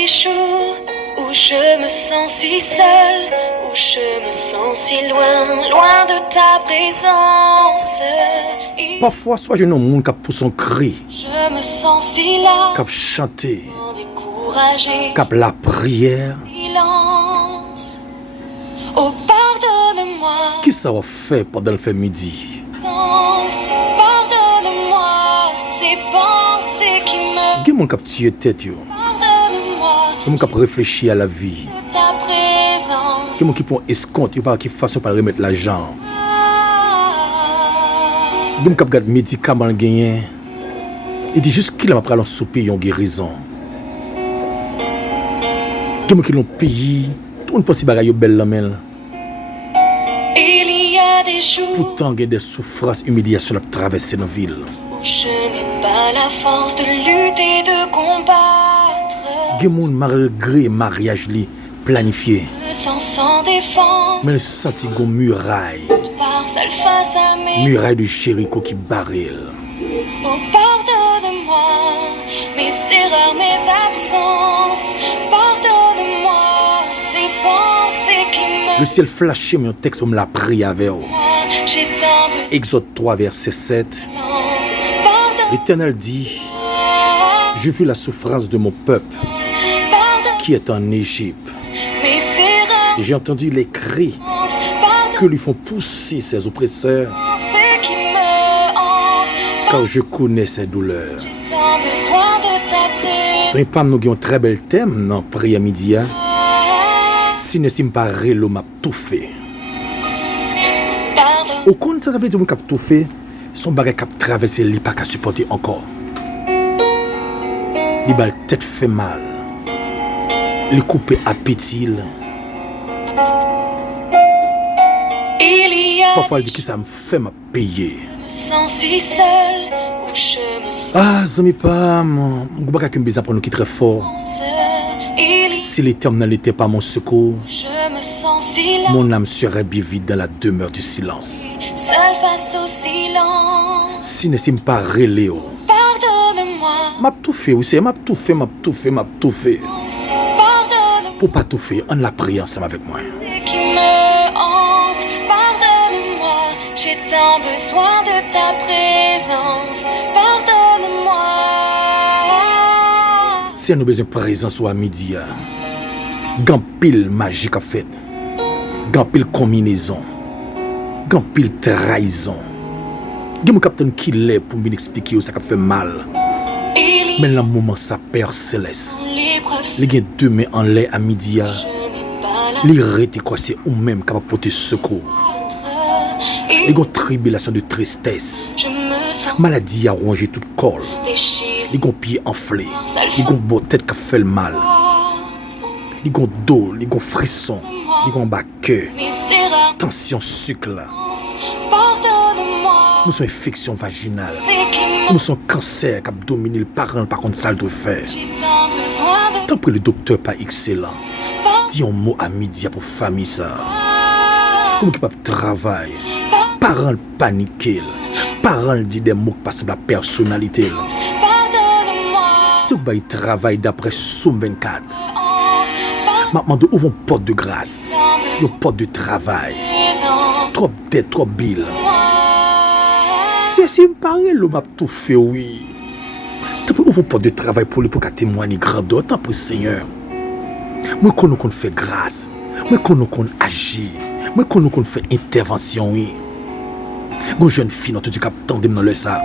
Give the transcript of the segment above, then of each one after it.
des jours où je me sens si seule, où je me sens si loin, loin de ta présence. Parfois, soit je n'ai monde qui pousse son cri, Je me sens si là, qui chanter, découragée, qui la prière. silence. Oh, pardonne-moi, Qui ça va faire pendant le fait midi? pardonne-moi ces pensées qui me... Il y a des gens qui tué tête, yo. Pardonne-moi Il y a des gens qui réfléchir à la vie. de ta présence. Il y a des gens qui font escompte, il y a qui façon pas remettre l'argent. Il y a des gens qui regardent les médicaments gagnés. Il dit juste qu'il a pris un souper, ils ont guérison. Il y a des gens qui l'ont payé. Tout le monde pense que c'est belle la main. Il y a des jours Pourtant, il y a des souffrances, humiliations à traverser nos villes. où je n'ai pas la force de lutter, de combattre. Il y a des gens malgré le mariage li planifié. Je me sens sans défense, Mais le senti une muraille. par seule face à mes... Muraille de Jéricho qui barille. Oh, pardonne-moi mes erreurs, mes absences. Pardonne-moi ces pensées qui me... Le ciel flashé, mais un texte comme la prière avec vous. J'ai tant besoin Exode 3, verset 7. de pardon. L'Éternel dit, j'ai vu la souffrance de mon peuple Pardonne qui est en Égypte. mes erreurs, J'ai entendu les cris que lui font pousser ses oppresseurs, pensées qui me hantent. car je connais ses douleurs. J'ai tant besoin de ta présence. C'est pas nous qui avons un très bel thème dans prière midi. Si ne sommes pas réel, m'a tout fait. Pardonne, Au compte, ça veut dire que tout fait, son bagage qui a traversé, il pas qu'à supporter encore. Il a la tête fait mal. Il coupe appétit. il y a... Parfois, il dit que ça me fait m'a payer. Je me sens si seule, où je me sens Ah, zami pas, mon bagage qui me besoin pour nous qui très fort. il y a... Si l'Éternel n'était pas mon secours, Je me sens si là, mon âme serait bien vide dans la demeure du silence. seule face au silence. Si ne sommes pas reléo, Pardonne-moi, m'a tout fait, oui, c'est m'a tout fait. pardonne-moi Pour pas tout faire, on l'a prié ensemble avec moi. qui me hante. Pardonne-moi, j'ai tant besoin de ta présence. Pardonne-moi. Si on a besoin de présence ou à midi, grand pile magique à fait, grand pile combinaison, grand pile trahison. Il y a un capitaine qui l'est pour m'expliquer où ça fait mal. Il y Mais dans le moment, ça perd céleste. a l'épreuve, Il y a deux mains en lait à midi. je n'ai pas la Les rêtes quoi c'est ou même capable de porter secours. Il y a une tribulation de tristesse. Je me sens Maladie a rongé tout le corps. déchirée. Il y a un pied enflé. Il y a une bonne tête qui fait le mal. Il y a un dos, il y a un frisson. Il y a un bas cœur. Mes erreurs, Tension sucre là. pardonne-moi. Nous sommes infection vaginale. C'est qui me... Nous sommes cancer qui a dominé le parent par contre ça de faire. J'ai tant besoin de Tant que le docteur pas excellent. pardon. Dis un mot à midi pour famille ça. Comme qui pas travail. Parents paniqués. Parents dit des mots qui passent la personnalité. Pardonne-moi. Si vous avez travail d'après Somme 24. Honte, Maintenant, ouvre une porte de grâce. Une porte de travail. présence. Trop dettes, trop billes. Moi. Si me paraît, l'homme a tout fait, oui. Tu peux ouvrir une porte de travail pour lui pour qu'à témoigner grandeur. Tant pour Seigneur. Moi, qu'on nous fait grâce. Moi, qu'on nous agit. Moi, qu'on nous fait intervention, oui. Une jeune fille, notre Dieu, qui attendait dans le ça.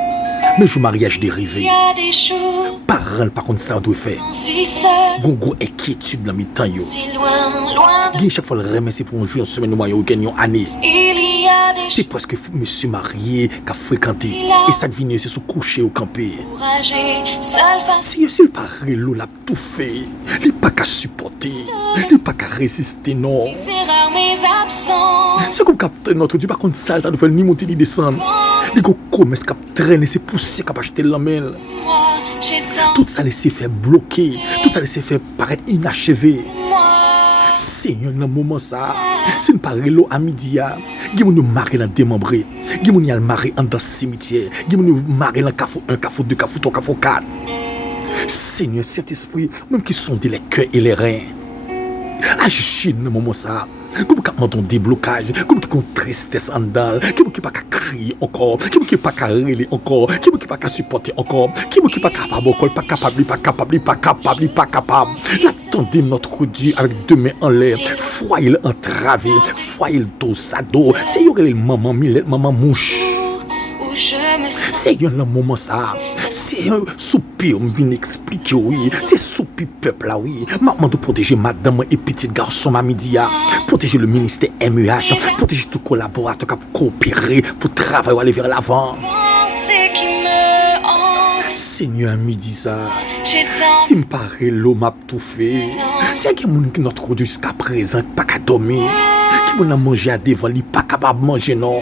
Mais je mariage Il dérivé. y a des jours, Parents, par contre, ça doit faire. si seul, Gongo inquiétude dans mes temps, yo. si loin, loin de... Gagne chaque fois le remercier pour un jour, une semaine, un week-end, une année. Il y a des C'est presque monsieur marié qui a fréquenté. Et ça devient, c'est se coucher au campé. découragés, seul face Si le parent l'a tout fait, il n'est pas qu'à supporter, il n'est pas qu'à résister, non. aux erreurs, mes absences. C'est comme capitaine notre Dieu, par contre, ça, il ne fait ni monter ni descendre. Les gars, comment est-ce qu'il traîne, c'est poussé, qu'il a acheté la main. Moi, j'ai tant Tout ça laissé faire bloquer, tout ça laissé faire paraître inachevé. moi. Seigneur, dans le moment ça, c'est une parole à midi, il y a une marée dans démembré, il y a une marée dans le cimetière, il y a une marée dans le cafou 1, cafou 2, cafou 3, cafou 4. Seigneur Saint-Esprit, même qui sonde les cœurs et les reins. Agis dans le moment ça. Comme qui a un déblocage, comme qui a une tristesse en dedans, comme qui n'a pas crier encore, comme qui n'a pas râler encore, comme qui n'a pas supporter encore, comme qui n'a pas capable encore, pas capable. L'attendez notre Dieu avec deux mains en l'air, foyer entravé, foyer dos à dos. C'est le maman Milette, maman mouche. C'est un moment ça. C'est un soupir, on vient expliquer, oui. C'est soupir peuple là, oui. Maman de protéger madame et petit garçon, ma midi, protéger le ministère MEH, protéger tout collaborateur qui a coopéré pour travailler, aller vers l'avant. Seigneur, midi ça. Si me paraît l'eau m'a tout fait. C'est qu'il y a des gens qui notre Dieu jusqu'à présent, pas qu'à dormir. Qui m'ont mangé à devant, li pas capable de manger, non.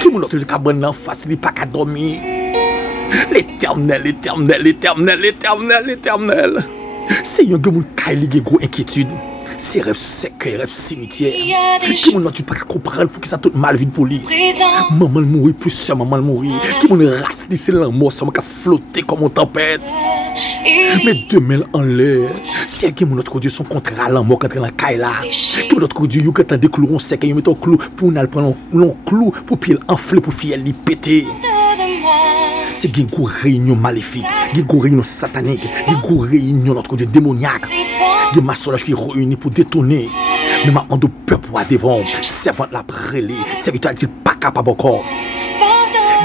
Qui m'ont notre Dieu qui a en face, li pas qu'à dormir. L'éternel. Seigneur, que mon caille qui gros inquiétude. C'est rêve sec, rêve cimetière. Qui m'ont tu pas comprendre pour que ça toute mal vide pour lui. Maman mourir plus seul, maman mourir. Qui m'ont race c'est l'amour, ça m'a flotter comme une tempête. Mais demain en l'air, c'est qui notre Dieu son contrat la mort quand dans la caille là. Qui notre Dieu you quand des clous on sait qu'il met un clou pour nous prendre long clou pour pied enfler pour fier li péter. C'est une réunion maléfique, une réunion satanique, une réunion notre Dieu démoniaque. Des maçonnages qui réunissent pour détourner. Mais maintenant, le peuple à devant, servant la brûlée, serviteur dit pas capable encore.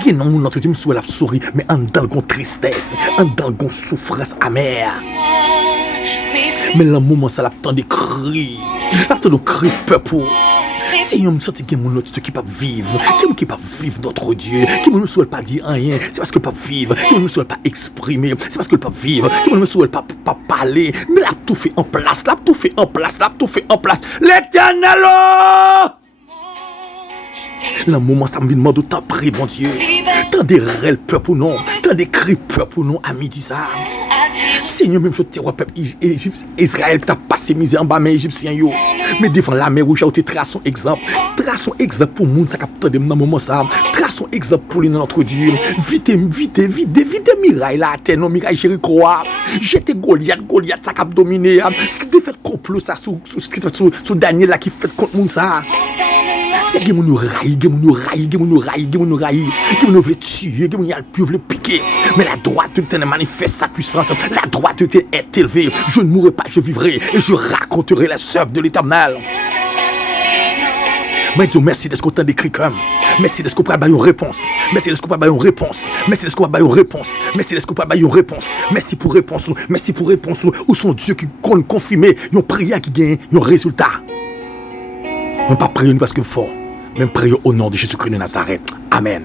Il y a notre Dieu me la souris, mais en dans le tristesse, en dans le souffrance amère. Mais le moment, ça l'attend des cris, l'attend de cris peuple. C'est un senti qui ne peut vivre, qui ne peut pas vivre notre Dieu, qui ne peut pas dire rien, c'est parce qu'il ne peut pas vivre, qui ne peut pas exprimer, c'est parce qu'il ne peut pas vivre, qui ne peut pas parler, mais l'a tout fait en place, L'Éternel! Le moment ça me demande de t'en prier, mon Dieu. Tant des rêves peuple ou non, tant des cris peuple ou non à midi ça. Seigneur, même ce terroir peuple Israël qui t'a passé misère en bas mais égyptien yo. Mais devant la mer rouge, tu traces son exemple. Trace son exemple pour monde ça capte dans moment ça. Trace son exemple pour lui notre Dieu. Vite miraille là terre non miraille Jéricho. J'étais Goliath ça cap dominer. De fait complot ça sous Daniel là qui fait contre monde ça. C'est que nous raille, qui nous veut tuer, qui nous veut piquer. Mais la droite manifeste sa puissance. La droite est élevée. Je ne mourrai pas, je vivrai et je raconterai les œuvres de l'Éternel. Mais Dieu, merci de ce qu'on t'a décrit comme. Merci de ce qu'on peut avoir une réponse. Merci de ce qu'on peut avoir une réponse. Merci de ce qu'on peut avoir une réponse. Merci de ce qu'on peut avoir une réponse. Merci pour réponse. Merci pour réponse. Où sont Dieu qui confirme une prière qui gagne un résultat. On ne pas prier parce que fort, mais prier au nom de Jésus-Christ de Nazareth. Amen.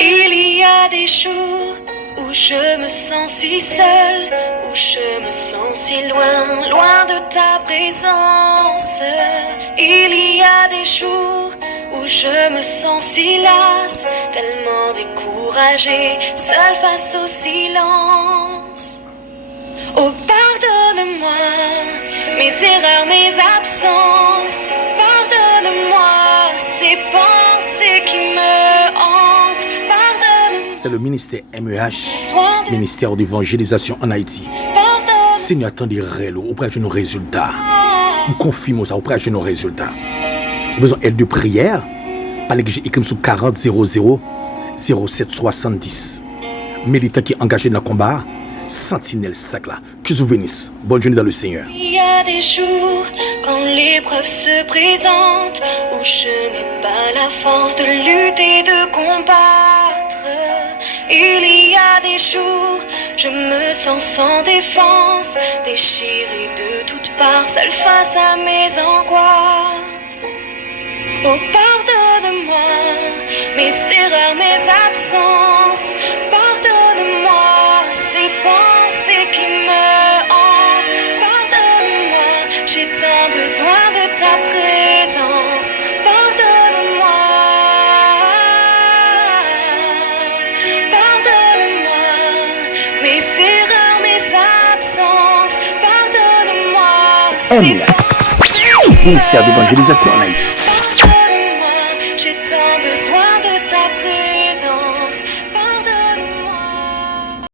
Il y a des jours où je me sens si seule, où je me sens si loin de ta présence. Il y a des jours où je me sens si lasse, tellement découragée, seule face au silence. Oh, pardonne-moi mes erreurs, mes absences. Pardonne-moi ces pensées qui me hantent. Pardonne-moi. C'est le ministère MEH, ministère d'évangélisation en Haïti. Seigneur, attendez auprès de nos résultats. Nous confirmons ça auprès de nos résultats. Nous avons besoin d'aide de prière. Par que j'ai écrit sur 40 00 07 70. Militant qui est engagé dans le combat. Sentinelle sac là, que je vous bénisse. Bonne journée dans le Seigneur. Il y a des jours quand l'épreuve se présente, où je n'ai pas la force de lutter, de combattre. Il y a des jours, je me sens sans défense, déchirée de toutes parts, seule face à mes angoisses. Oh, pardonne-moi mes erreurs, mes absences. Pardonne-moi ces pensées qui me hantent. Pardonne-moi, j'ai tant besoin de ta présence. Pardonne-moi, pardonne-moi mes erreurs, mes absences. Pardonne-moi. Ministère d'évangélisation en Haïti.